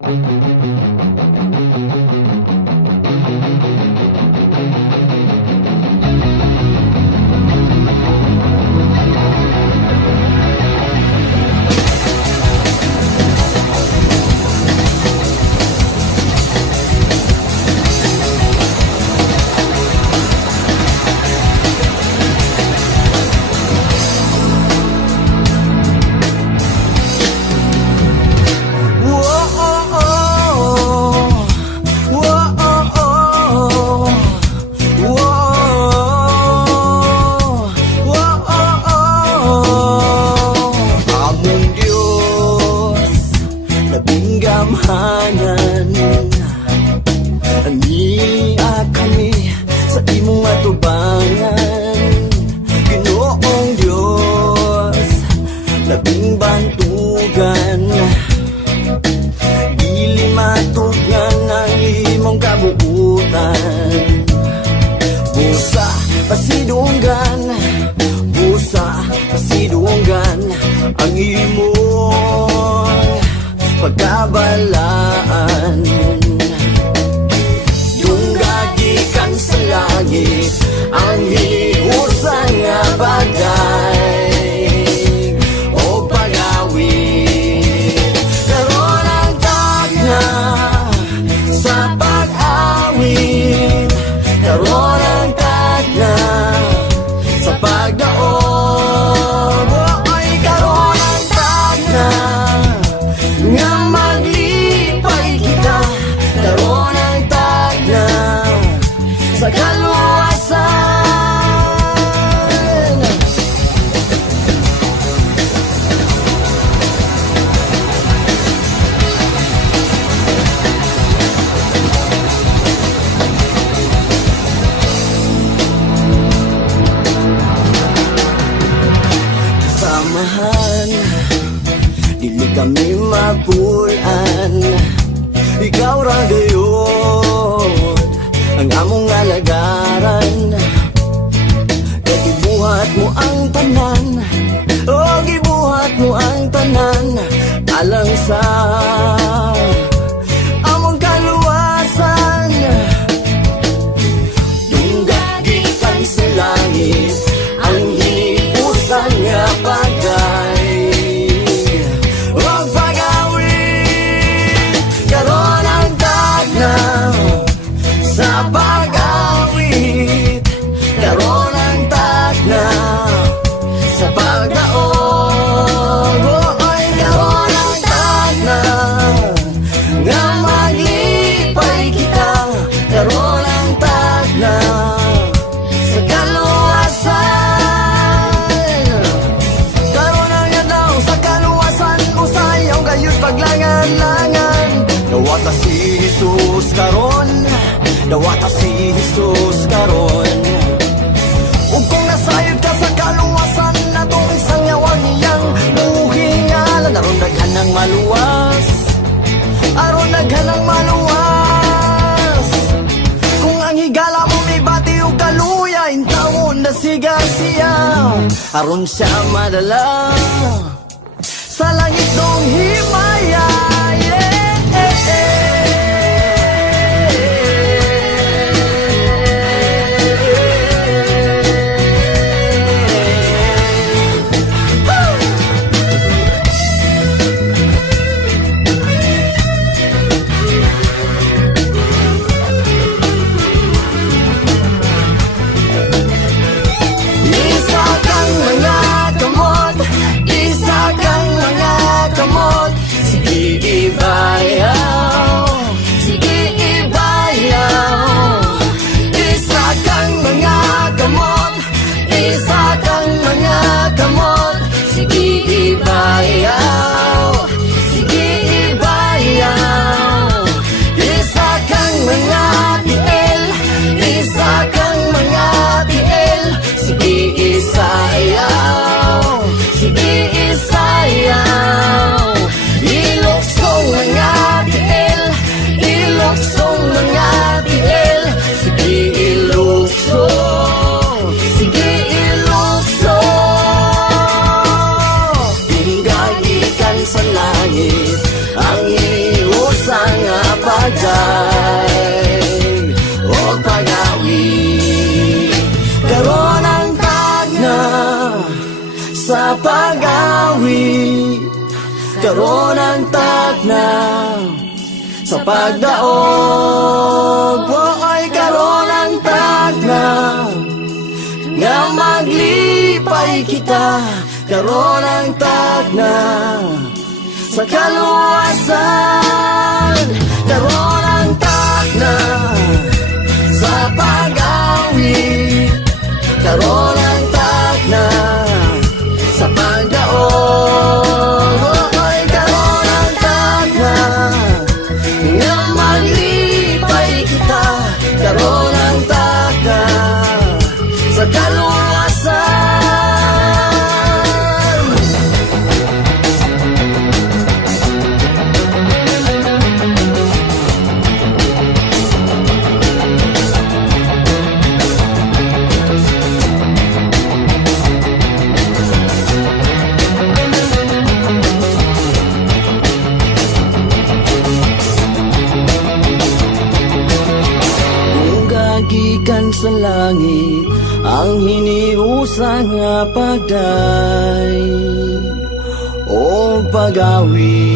Ania kami sa imong atubangan, Ginoong Dios, labing bantugan. Dili matugnan ang imong kabuutan. Busa pasidunggan, busa pasidunggan ang imong pagkabalaan. Dunggagikan sa langit ang hiusang nga bagay o pag-awit. Karon ang tagna sa pag-awit, karon ang tagna sa pagdaog. Oy, karon ang tagna nga maglipay kita, karon ang tagna sa kaluwasan. Samahan, dili kami mapulan. Ikaw ra gayon ang among alagaran. Gibuhat mo ang tanan, oh gibuhat mo ang tanan, alang sa among kaluwasan. Dunggagikan sa langit ang hinipusan nga bagay o pag-awit. Karon ang tagna sa pag-awit, karon ang tagna sa pagdaog. Oy, karon ang tagna nga maglipay kita, karon ang tagna sa kaluwasan. Karon ang yadaw sa kaluwasan, usayaw gayud paglangan-langan. Dawata si Jesus karon, dawata si Jesus karon. Ug kung nasayod ka sa kaluwasan, natong isang yawang iyang muhingalan. Aron daghan ang maluwas, aron daghan ang maluwas. Kung ang higala mo may bati o kaluya, intawon na siga siya, aron siya madala sa langit dong himaya. Isa kang mga kamot, sige sa pag-awi, karon ang tagna sa pagdaog. Ay karon ang tagna nga maglipay kita, karon ang tagna sa kaluwasan, karon ang tagna sa pag-awi, karon ang tagna sa pagdaog. Ay karon ang tagna nga maglipay kita, karon ang tagna sa kaluwasan. Gikan sa langit ang hiniusa nga pagday o pag-awi.